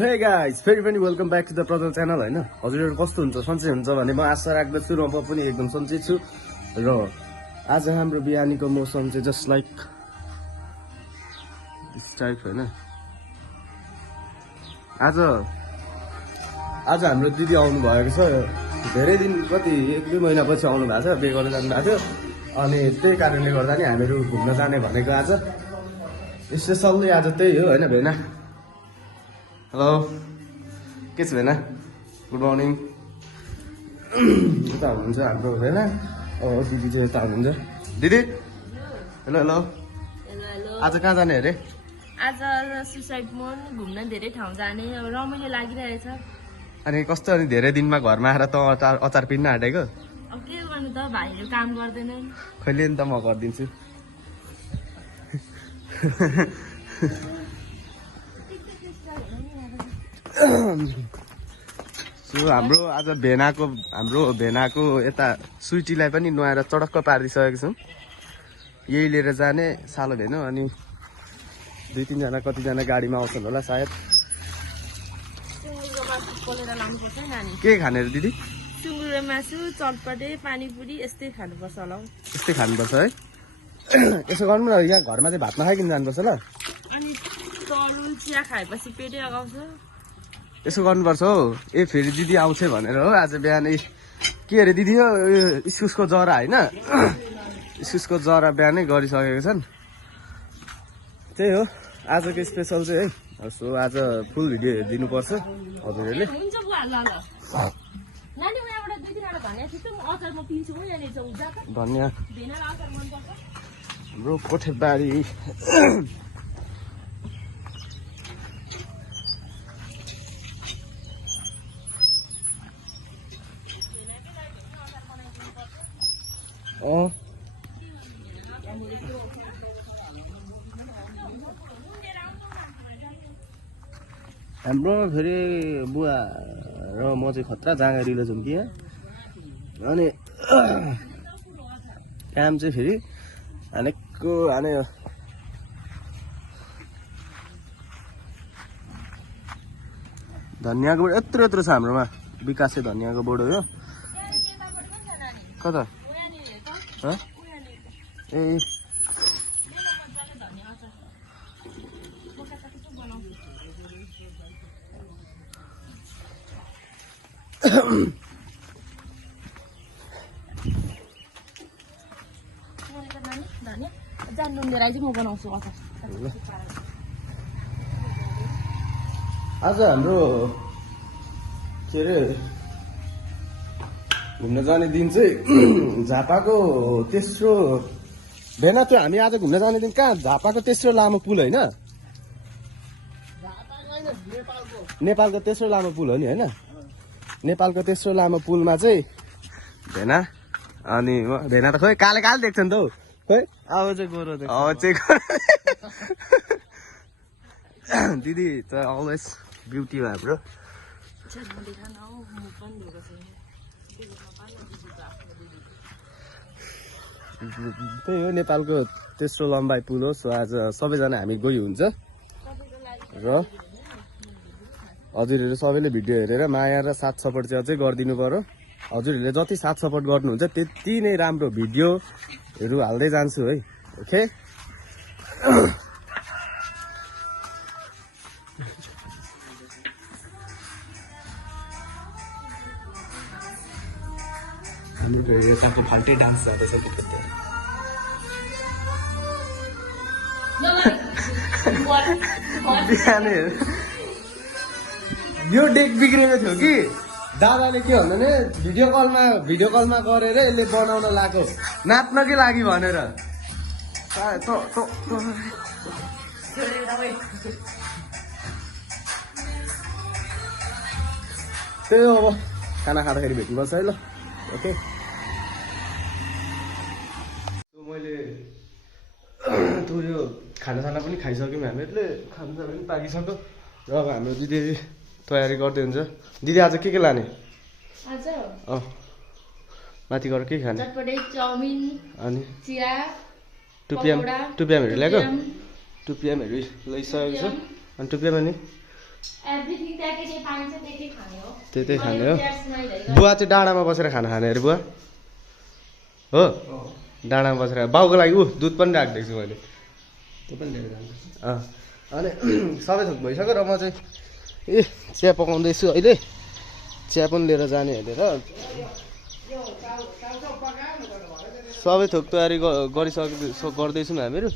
हे गाइस फेरि पनि welcome back to the Prajal channel हैन हजुरहरु कस्तो हुन्छ सन्चै हुन्छ भने म आशा राख्दछु र म पनि एकदम सन्चै छु र आज हाम्रो बिहानीको मौसम चाहिँ जस्ट लाइक दिस टाइप हैन आज हाम्रो दिदी आउनु भएको छ धेरै दिन कति 1-2 महिना पछि आउनु भएको छ बिहे गर्न जानु भएको थियो अनि त्यही कारणले गर्दा नि हामीहरु घुम्न जाने भनेको आज स्पेशली आज त्यही हो हैन भेना हेलो के छ भेना गुड मर्निङ यता हुनुहुन्छ हाम्रो भेना दिदी चाहिँ यता हुनुहुन्छ दिदी हेलो हेलो आज कहाँ जाने अरे आज सुसाइड मोड घुम्न धेरै ठाउँ जाने अब रमाइलो लागिरहेछ अनि कस्तो अनि धेरै दिनमा घरमा आएर त अचार पिन्न आँटेको अब के गर्नु त भाइहरु काम गर्दैनन् कहिले नि त म गरिदिन्छु सो हाम्रो आज भेनाको यता स्विटीलाई पनि नुहाएर चडक्क पारिदिसकेको छौँ यही लिएर जाने सालो भेनो अनि 2-3 जना कतिजना गाडीमा आउँछन् होला सायद के खाने रे दिदी सुँगुरको मासु चटपटे पानीपुरी यस्तै खानुपर्छ होला यस्तै खानुपर्छ है यसो गर्नु न यहाँ घरमा चाहिँ भात नखाइकन जानुपर्छ ल अनि तरुल चिया खाएपछि पेटै अगाउँछ यसो गर्नुपर्छ हौ ए फेरि दिदी आउँछ भनेर हो आज बिहानै के अरे दिदी हो इस्कुसको जरा होइन इस्कुसको जरा बिहानै गरिसकेको छन् त्यही हो आजको स्पेसल चाहिँ है सो आज फुल भिडियो हेरिदिनुपर्छ हजुरहरूले हुन्छ बुवा ल ल नानी उहाँबाट 2-3 वटा धनिया थिच्छु म अचार म पिन्छु हो यहाँनिर चाहिँ उजा त धनिया भेनालाई अचार मन पर्छ हाम्रो कोठेबारी हाम्रो फेरि बुवा र म चाहिँ खतरा जाँगारिलो छौँ कि यहाँ अनि काम चाहिँ फेरि हानेको हाने धनियाँको बोट यत्रो यत्रो छ हाम्रोमा विकासे धनियाँको बोट हो यो कता ए आज हाम्रो के अरे घुम्न जाने दिन चाहिँ झापाको तेस्रो भेना त्यो हामी आज घुम्न जाने दिन कहाँ झापाको तेस्रो लामो पुल होइन नेपालको तेस्रो लामो पुल हो नि होइन नेपालको तेस्रो लामो पुलमा चाहिँ भेना अनि भेना त खोइ काले काले देख्छ नि त हौ खोइ अब चाहिँ गोरो दिदी त अलवेज ब्युटी हो हाम्रो त्यही हो नेपालको तेस्रो लम्बाइ पुल हो सो आज सबैजना हामी गयो हुन्छ र हजुरहरूले सबैले भिडियो हेरेर माया र साथ सपोर्ट चाहिँ अझै गरिदिनु पर्यो हजुरहरूले जति साथ सपोर्ट गर्नुहुन्छ त्यति नै राम्रो भिडियोहरू हाल्दै जान्छु है ओके यताको फाल्टै डान्स जाँदैछ बिहानै यो डेक बिग्रेको थियो कि दादाले के भन्दा नि भिडियो कलमा गरेर यसले बनाउन लाग्यो नाच्नकै लागि भनेर त्यही हो अब खाना खाँदाखेरि भेट्नुपर्छ है ल ओके मैले त्यो यो खानासाना पनि खाइसक्यौँ हामीहरूले खानासाना पनि पाकिसक्यो र अब हाम्रो दिदी तयारी गर्दै हुन्छ दिदी आज के लाने आज माथि गएर के खाने चटपटे चाउमिन अनि चिया टुपियामहरू ल्याएको टुपियामहरू लैसकेको छ अनि टुपियामा नि एभ्रिथिङ त्यहाँ के पाइन्छ त्यही खाने हो। त्यही खाने हो। बुवा चाहिँ डाँडामा बसेर खाना खाने अरे बुवा हो। डाँडामा बसेर बाउको लागि दुध पनि राखिदिएको छु मैले। त्यो पनि लिएर जान्छु। अनि सबै थोक भइसक्यो र म चाहिँ चिया पकाउँदैछु अहिले। चिया पनि लिएर जाने हेरेर सबै थोक तयारी गर्दैछौँ हामीहरू।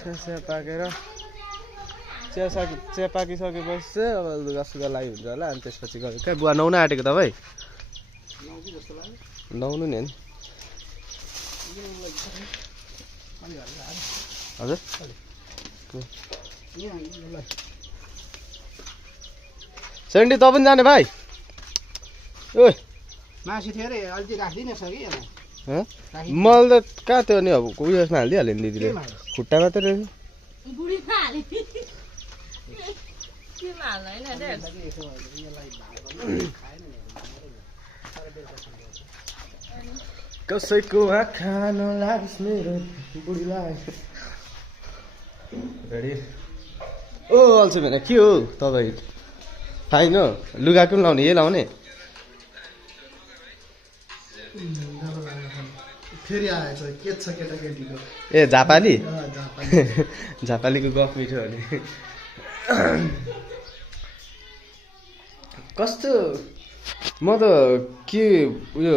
चिया पाकेर चिया पाकिसकेपछि चाहिँ अब लुगासुगा लागि हुन्छ होला। अनि त्यसपछि गयो कहाँ बुवा नुहाउन आँटेको तपाईँ? नुहाउनु नि हजुर। सेन्डी त पनि जाने भाइ? ओ मासु थियो अरे अलिक राखिदिनु छ कि मैले त कहाँ त्यो नि अब उयोमा हालिदिइहाल्यो नि दिदीले खुट्टामा त रहेछ। बुढीमा हाले केमा हाल्दैन कसैको आँखा नलागोस् मेरो बुढीलाई। रेडी? ओ अल्छी भने के हो तपाईँ? फाइन हो। लुगा पनि लाउने यही लाउने? फेरि आएछ के छ केटाकेटीको? ए झापाली? झापालीको गफ मिठो हो नि। कस्तो म त के उयो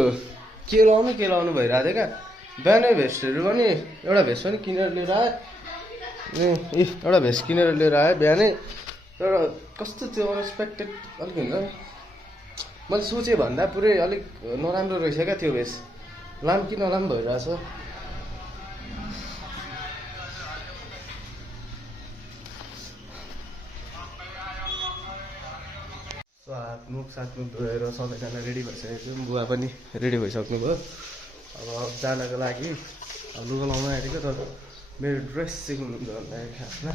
के लाउनु भइरहेको थियो क्या। बिहानै भेस्टहरू पनि एउटा भेस्ट पनि किनेर लिएर आएँ। एउटा भेस्ट किनेर लिएर आएँ बिहानै। तर कस्तो त्यो अनएक्सपेक्टेड अलिक हुन्छ। मैले सोचेँ भन्दा पुरै अलिक नराम्रो रहेछ क्या त्यो भेस्ट। लाम कि नलाम भइरहेछ। सो हातमुख साथमुख धोएर सबैजना रेडी भइसकेको छु। बुवा पनि रेडी भइसक्नु भयो। अब जानको लागि लुगा लाउनु आँटेको। तर मेरो ड्रेस चाहिँ हुनुहुन्छ भन्दाखेरि खासमा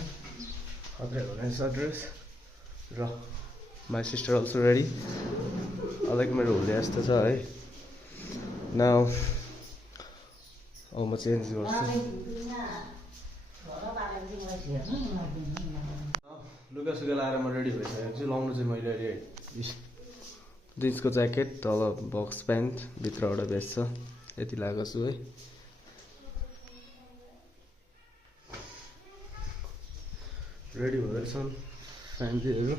अप्ठ्यारो हुनेछ ड्रेस। र माई सिस्टर अल्सो रेडी। अलिक मेरो हुले जस्तो छ है। नाउ अब म चेन्ज गर्छु। लुगासुगा लाएर म रेडी भइसकेको छु। लाउनु चाहिँ मैले जिन्सको ज्याकेट, तल बक्स प्यान्ट, भित्र एउटा भेस्ट छ, यति लगाएको छु है। रेडी भइरहेछन् फ्यामिलीहरू।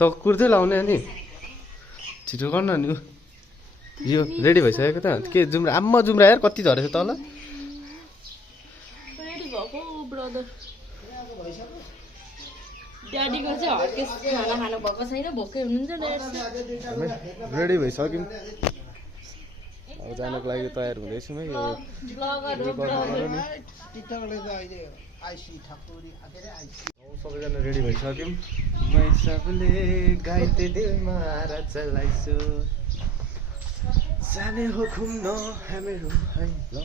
त कुर्तै लाउने अनि छिटो गर्न नि। यो रेडी भइसकेको त के जुम्रा आम्मा जुम्रा यार कति झरेछ तल। रेडी भएको ब्रदर ड्याडीको चाहिँ हर्केस खाना खानु भएको छैन। भोकै हुनुहुन्छ रेडी भइसक्यौँ। अब जानको लागि तयार हुँदैछौँ है। यो सबैजना रेडी भइसक्यौँ। मै सबले गाइते दिलमा चलाइछु जाने हो घुम्न हामीहरू है ल।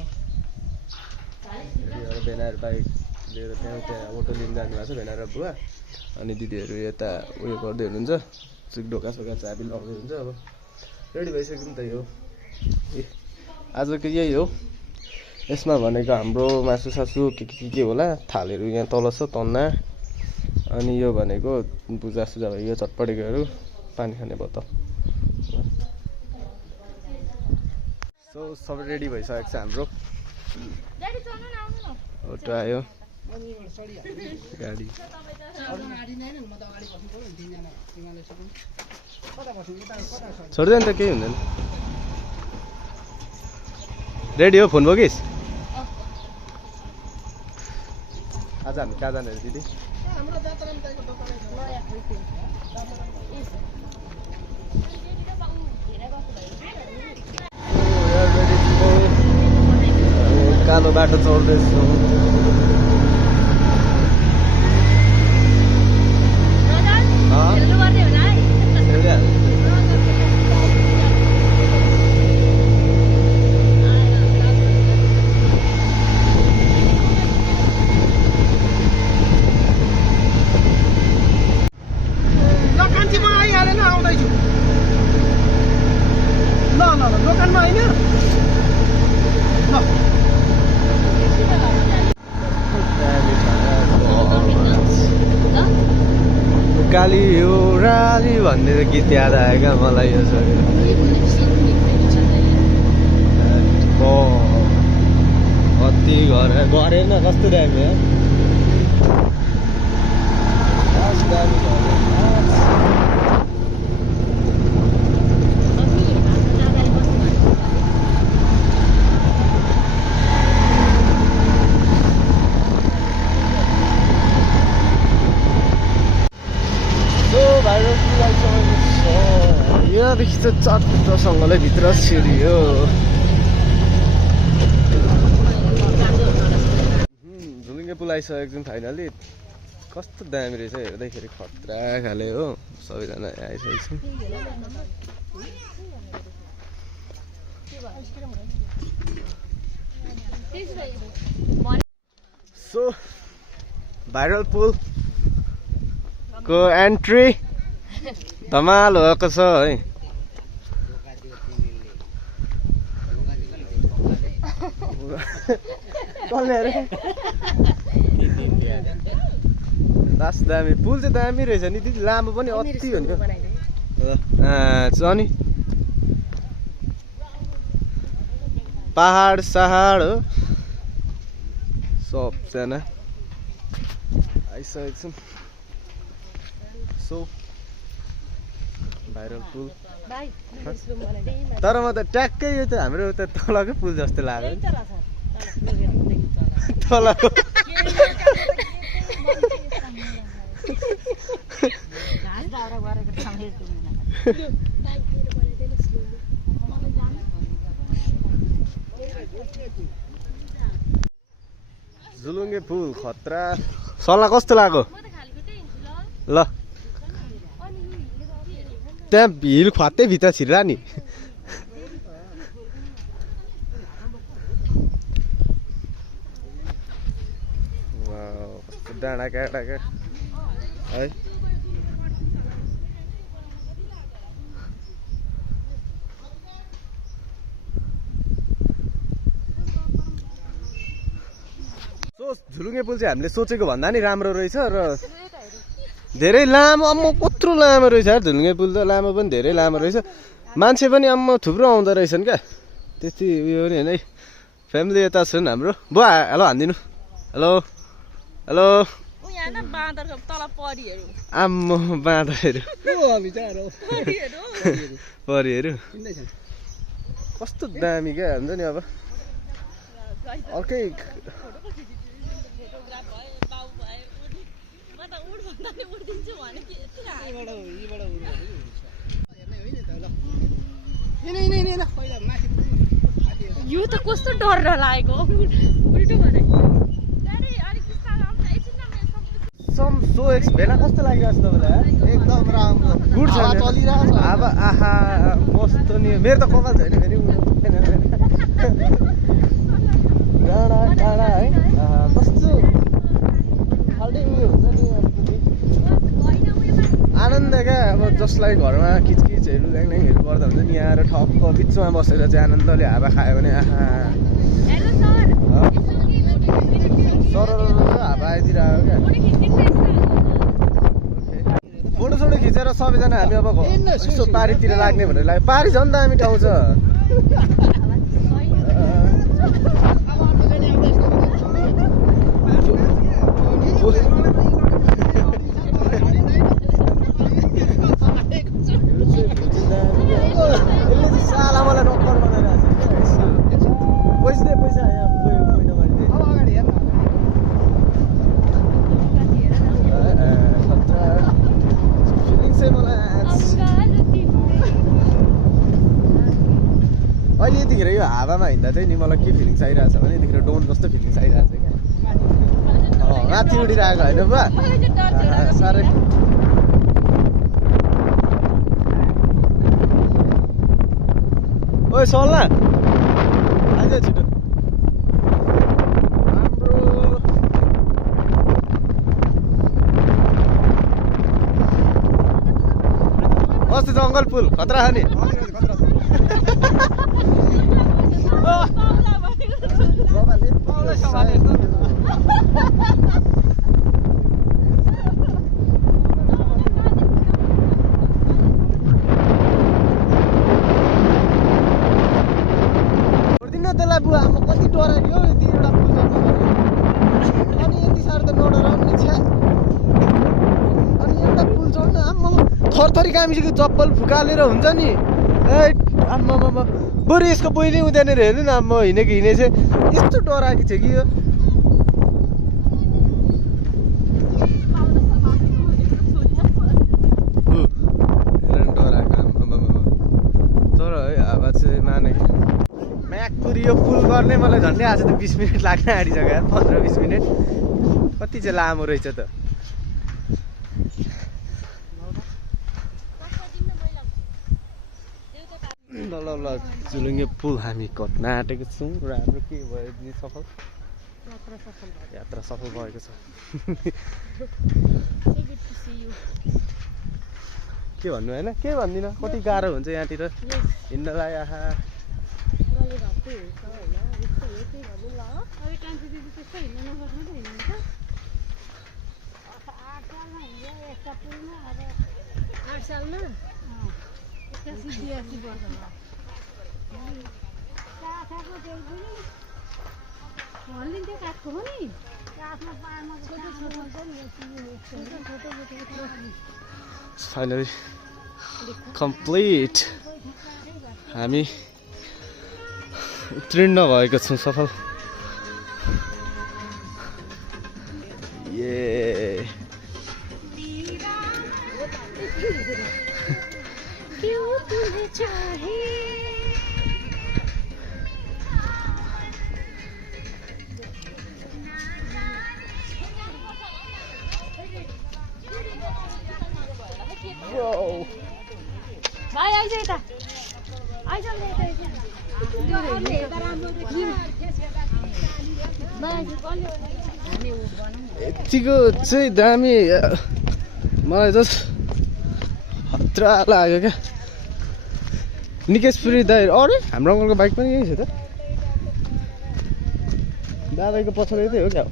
भेनाहरू बाइक लिएर त्यहाँ अटो लिन जानुभएको छ भेना र बुवा। अनि दिदीहरू यता उयो गर्दै हुनुहुन्छ। ढोकासोका चाबी लाउँदै हुन्छ। अब रेडी भइसक्यो नि त। यो आजको यही हो। यसमा भनेको हाम्रो मासु सासु के होला थालहरू यहाँ तल छ तन्ना। अनि यो भनेको पूजासुजा भयो। यो चटपटेकोहरू पानी खाने बोतल। सो सबै रेडी भइसकेको छ हाम्रो। अटो आयो गाडी। छोड्दैन त केही हुँदैन। रेडी हो? फोन बोकिस्? आज हामी कहाँ जाने दिदी? कालो बाटो चढ्दैछु। दोकानमा होइन ओराली भन्ने गीत याद आयो क्या मलाई यो चाहिँ कति गरेन कस्तो दामी हो यहाँदेखि चाहिँ चट्टसँगले भित्र छिरियो झुलुङ्गे पुल आइसकेको छौँ फाइनली कस्तो दामी रहेछ हेर्दैखेरि खतरा खाले हो सबैजना आइसकेको छौँ सो भाइरल पुल को एन्ट्री धमाल भएको छ है लास्ट दामी पुल चाहिँ दामी रहेछ नि त्यति लामो पनि अति हो नि अनि पहाड सहाड हो सबजना आइसकेको छौँ सो भाइरल पुल तर म त ट्याक्कै यो त हाम्रो त तलकै पुल जस्तो लाग्यो तलको झुलुङ्गे पुल खतरा सल्लाह कस्तो लाग्यो ल त्यहाँ हिल ख्वात्तै भित्र छिर्ला नि डाँडा काँडा है झुलुङ्गे पुल चाहिँ हामीले सोचेको भन्दा नि राम्रो रहेछ र धेरै लामो अम्म कत्रो लामो रहेछ यार झुलुङ्गे पुल त लामो पनि धेरै लामो रहेछ मान्छे पनि अम्म थुप्रो आउँदो रहेछन् क्या त्यति उयो नि होइन है फ्यामिली यता छन् हाम्रो बुवा हेलो हानिदिनु हेलो हेलो आम्मो बाँदरहरू परिहरू कस्तो दामी क्या हुन्छ नि अब अर्कै यो त कस्तो डर लागेको उल्टो भने सो एक्स भेला कस्तो लागिरहेको छ तपाईँलाई एकदम राम्रो गुड छ चलिरहेको छ अब आहा कस्तो नि मेरो त कपाल छैन फेरि डाँडा काँडा है कस्तो खालि उयो हुन्छ नि आनन्द क्या अब जसलाई घरमा खिचखिचहरू ल्याङल्याङहरू गर्दा हुन्छ नि आएर ठक्क बिचमा बसेर चाहिँ आनन्दले हावा खायो भने आहा सरर हावा आइदिरहेको क्या फोटोसोटो खिचेर सबैजना हामी अब यसो पारीतिर लाग्ने भनेर लाग्यो पारी झन् दामी ठाउँ छ साला मलाई नक्कर बनाइरहेको छ पैसा पैसा यहाँ कोही नमानिदिए फिलिङ चाहिँ मलाई अहिले यतिखेर यो हावामा हिँड्दा चाहिँ नि मलाई के फिलिङ्स आइरहेको छ भने यतिखेर डोन जस्तो फिलिङ्स आइरहेको छ क्या माथि उडिरहेको होइन बुवा साह्रै ओइ सल्ला आइज छिटो राम्रो कस्तो जङ्गल पुल खतरा छ नि थरी कामिसीको चप्पल फुकालेर हुन्छ नि ए आम्मा बरु यसको बहिनी हुँदैन रे हेर्नु न म हिँडेको हिँडेछ यस्तो डराएको थियो कि यो तर है हावा चाहिँ मानेको म्याकपुरी यो पुल गर्ने मलाई झन्डै आज त 20 मिनट लाग्न आँटिसक्यो यार 15-20 मिनट कति चाहिँ लामो रहेछ त ल ल झुलुङ्गे पुल हामी कट्न आँटेको छौँ र हाम्रो के भयो दिदी सफल यात्रा सफल भएको छ के भन्नु होइन के भन्दिनँ कति गाह्रो हुन्छ यहाँतिर हिँड्नलाई आहा फाइनली कम्प्लिट हामी उत्तीर्ण भएको छौँ सफल ये भाइ आइज यता आइज यतिको चाहिँ दामी मलाई जस्ट खतरा लाग्यो क्या निकेशपुरी दाइ अरे हाम्रो अङ्कलको बाइक पनि यही छ त दादाको पछाडि त्यही हो क्या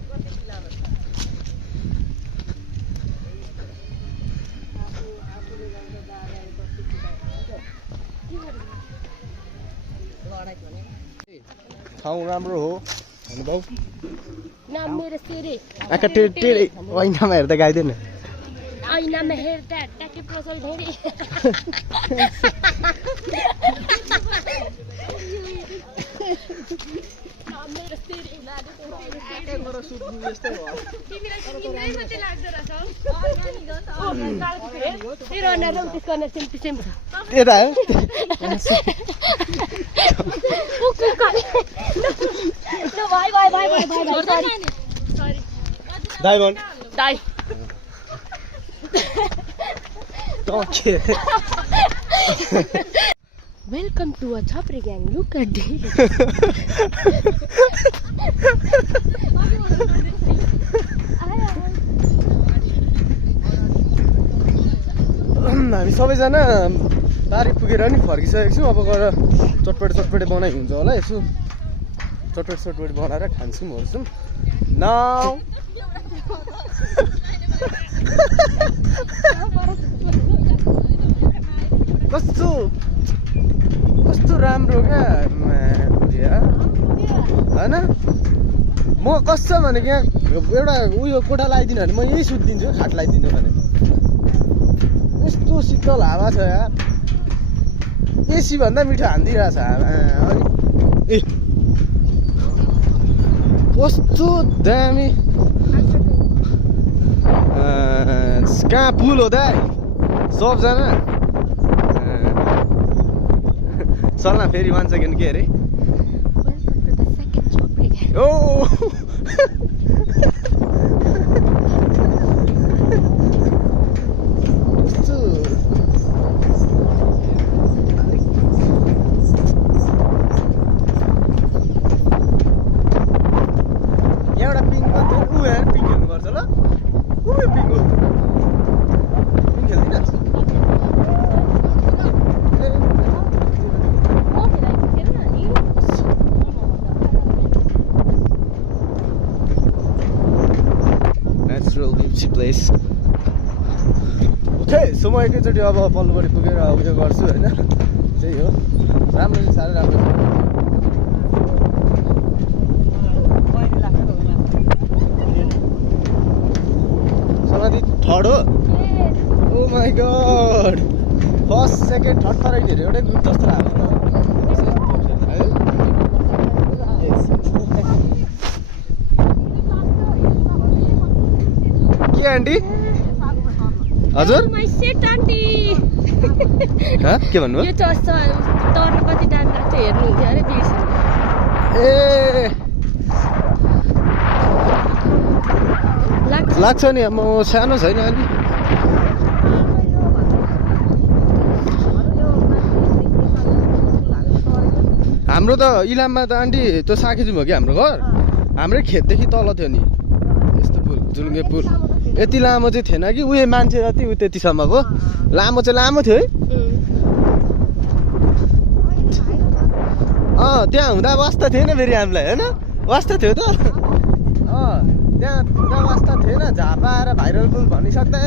ठाउँ राम्रो हो अनुभव नाम मेरो सेरे आँखा टेढे ऐनामा हेर्दा गाइदैन ऐनामा हेर्दा ट्याके पसल धेरै मेरो सेरे यता डायमन्ड दाइ Welcome to a Chapri gang. Look at this. हामी सबैजना तारी पुगेर नि फर्किसकेको छौँ अब गएर चटपटे बनाइ हुन्छ होला यसो चटपटे बनाएर खान्छौँ हेर्छौँ नाउ कस्तो राम्रो क्या होइन म कस्तो भने क्या एउटा उयो कोठा लगाइदिनु भने म यही सुत्दिन्छु खाट लगाइदिनु भने यस्तो शीतल हावा छ यार एसी भन्दा मिठो हानिदिइरहेछ हावा अनि ए कस्तो दामी कहाँ पुल हो दाइ सबजना चल्न फेरि 1 सेकेन्ड के अरे ओ यहाँबाट पिङ गर्छ ऊ यहाँ पिङ खेल्नुपर्छ ल ऊ पिङ हो पिङ खेल्दिनस् प्लेस ओके सो म एकैचोटि अब पल्लोपट्टि पुगेर उयो गर्छु होइन त्यही हो राम्रो साह्रै राम्रो समाधि थर्ड हो oh my God first second third तर एउटै ग्रुप जस्तो लाग्यो के आन्टी हजुर के भन्नु कति टाइम लाग्छ हेर्नुहुन्थ्यो अरे ए लाग्छ नि म सानो छैन अलि हाम्रो त इलाममा त आन्टी त्यो साकेजुम हो कि हाम्रो घर हाम्रै खेतदेखि तल थियो नि यस्तो पुल जुलुङ्गे पुल यति लामो चाहिँ थिएन कि उयो मान्छे जति उ त्यतिसम्मको लामो चाहिँ लामो थियो है त्यहाँ हुँदा वास्ता थिएन फेरि हामीलाई होइन वास्ता थियो त त्यहाँ वास्ता थिएन झापा आएर भाइरल पुल भनिसक्दा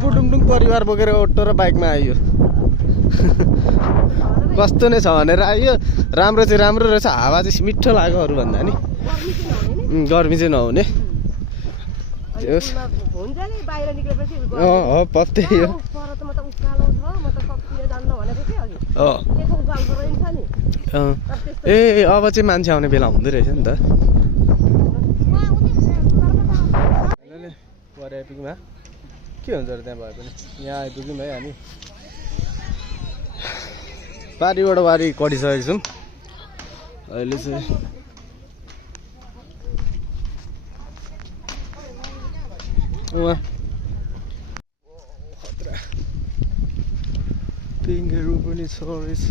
बुडुङडुङ परिवार बोकेर अटो र बाइकमा आइयो कस्तो नै छ भनेर आइयो राम्रो चाहिँ राम्रो रहेछ हावा चाहिँ मिठो लाग्यो अरू भन्दा नि गर्मी चाहिँ नहुने पत्तै हो ए अब चाहिँ मान्छे आउने बेला हुँदो रहेछ नि त पर आइपुग्यौँ के हुन्छ र त्यहाँ भए पनि यहाँ आइपुग्यौँ है हामी बारीबाट बारी कटिसकेको छौँ अहिले चाहिँ पिङहरू पनि छ रहेछ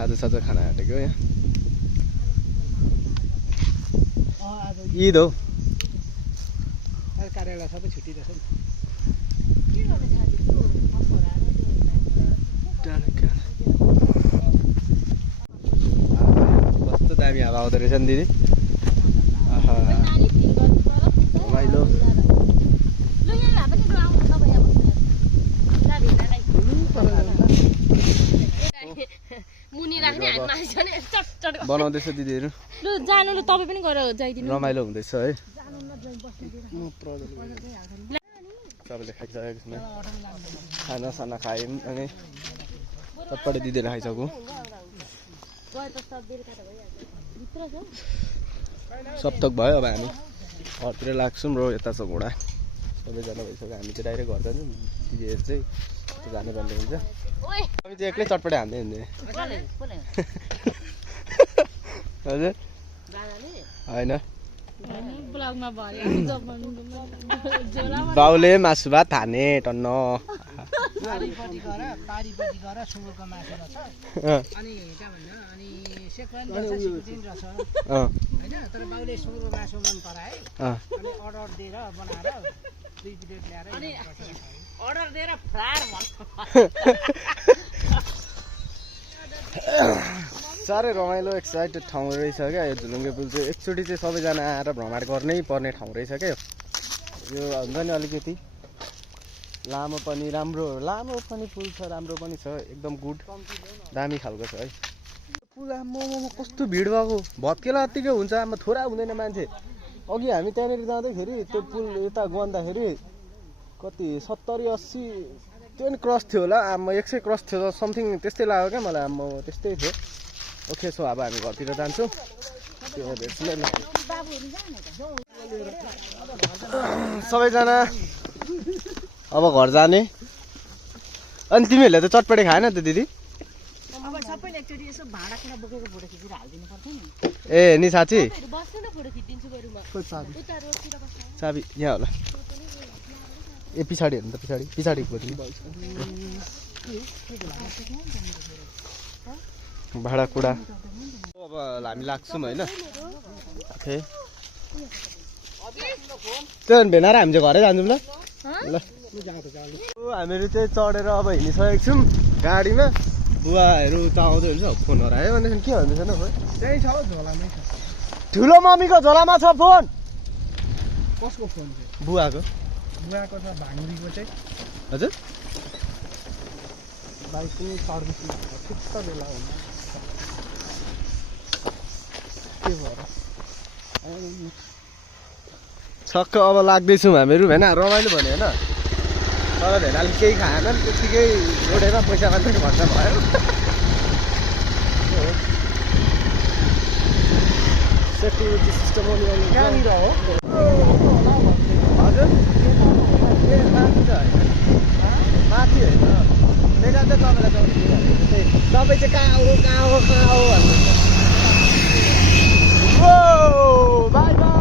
खाजा खाना आँटेको यहाँ ईद हो कार्यालय सबै छुट्टी रहेछ नि कस्तो दामी हावा आउँदो रहेछ नि दिदी रमाइलो बनाउँदैछ दिदीहरू लु जानु ल तपाईँ पनि गएर जाइदिनु रमाइलो हुँदैछ है सबैले खाइसकेको छौँ खानासाना खायौँ अनि चटपटे दिदीले खाइसक्यो सप्तक भयो अब हामी घरतिर लाग्छौँ र यता छ घोडा सबैजना भइसक्यो हामी चाहिँ डाइरेक्ट घर जान्छौँ दिदीहरू चाहिँ जानुपर्ने हुन्छ हामी चाहिँ एक्लै चटपटे हान्दै हुँदैन हजुर होइन बाउले मासु भात हाने टन्न पारिपट्टि गएर सुँगुरको मासु रहेछ अनि त्यहाँ भन्नु अनि सेक्रेन रहेछ सिक्किम रहेछ होइन तर बाउले सुँगुरको मासु मन पराए अनि अर्डर दिएर बनाएर 2 प्लेट ल्याएर अनि अर्डर दिएर फ्रायर साह्रै रमाइलो एक्साइटेड ठाउँ रहेछ क्या यो झुलुङ्गे पुल चाहिँ एकचोटि चाहिँ सबैजना आएर भ्रमण गर्नै पर्ने ठाउँ रहेछ क्या यो हुन्छ नि अलिकति लामो पनि पुल छ राम्रो पनि छ एकदम गुड दामी खालको छ है पुल आम्मा कस्तो भिड भएको भत्केला यत्तिकै हुन्छ आमा थोरा हुँदैन मान्छे अघि हामी त्यहाँनिर जाँदैखेरि त्यो पुल यता गन्दाखेरि कति 70-80 त्यो नि क्रस थियो होला आम्मा 100 क्रस थियो समथिङ त्यस्तै लाग्यो क्या मलाई आम्मा त्यस्तै थियो ओके सो अब हामी घरतिर जान्छौँ त्यो भेट्छु ल सबैजना अब घर जाने अनि तिमीहरूले त चटपटे खाएन त दिदी ए नि साँच्ची चाबी यहाँ होला ए पछाडि हेर्नु त पछाडि भाँडाकुँडा अब हामी लाग्छौँ होइन त्यो भेनाएर हामी चाहिँ घरै जान्छौँ ल हामीहरू चाहिँ चढेर अब हिँडिसकेको छौँ गाडीमा बुवाहरू त आउँदै हुन्छ फोन हरायो भनेदेखि के भन्दैछ न त्यही छ झोलामै छ ठुलो मम्मीको झोलामा छ फोन कसको फोन चाहिँ बुवाको बुवाको छ भाङ्रीको चाहिँ हजुर बाइक पनि सर्भिसिङ ठिक्क बेला हुँदैन के भएर छक्क अब लाग्दैछौँ हामीहरू होइन रमाइलो भन्यो होइन तर भेनाले केही खाएनन् त्यत्तिकै जोडेर पैसा मात्रै खर्च भयो सेक्युरिटी सिस्टम कहाँनिर हो हजुर ए माथि त होइन माथि होइन त्यही चाहिँ तपाईँलाई तपाईँ चाहिँ कहाँ हो भन्नुहुन्छ बाई बाई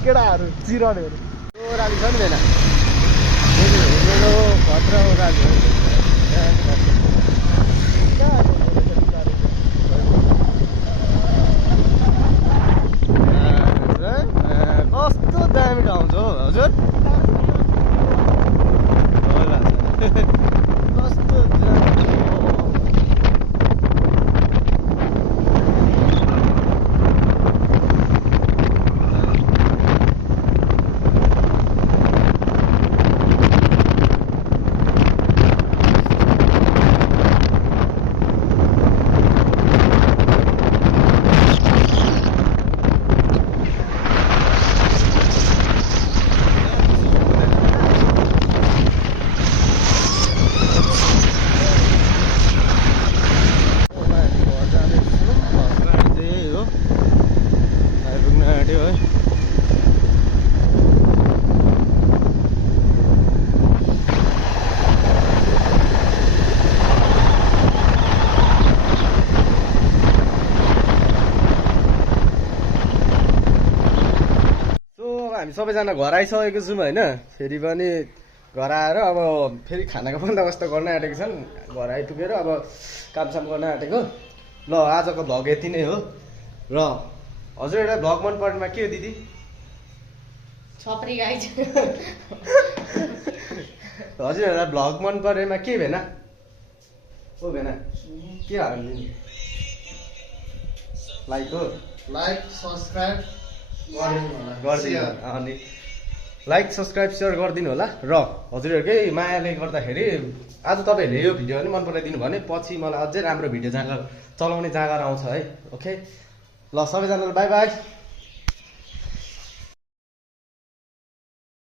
केटाहरू चिरणहरू ओह्राली छ नि बेला भद्र ओह्राली कस्तो दामी ठाउँ छ हौ हजुर कस्तो दामी हामी सबैजना घर आइसकेको छौँ होइन फेरि पनि घर आएर अब फेरि खानाको बन्दोबस्त गर्न आँटेको छन् घर आइपुगेर अब कामसाम गर्न आँटेको ल आजको भ्लग यति नै हो र हजुर एउटा भ्लग मन पर्नेमा के हो दिदी छपरी गाई हजुरहरूलाई भ्लग मन परेमा के भेन ओ भेन के हाल्नु लाइक हो लाइक सब्सक्राइब गरिदिनु अनि लाइक सब्सक्राइब सेयर गरिदिनु होला र हजुरहरूकै मायाले गर्दाखेरि आज तपाईँहरूले यो भिडियो पनि मन पराइदिनु भने पछि मलाई अझै राम्रो भिडियो चलाउने जाँगर आउँछ है ओके ल सबैजनालाई बाई बाई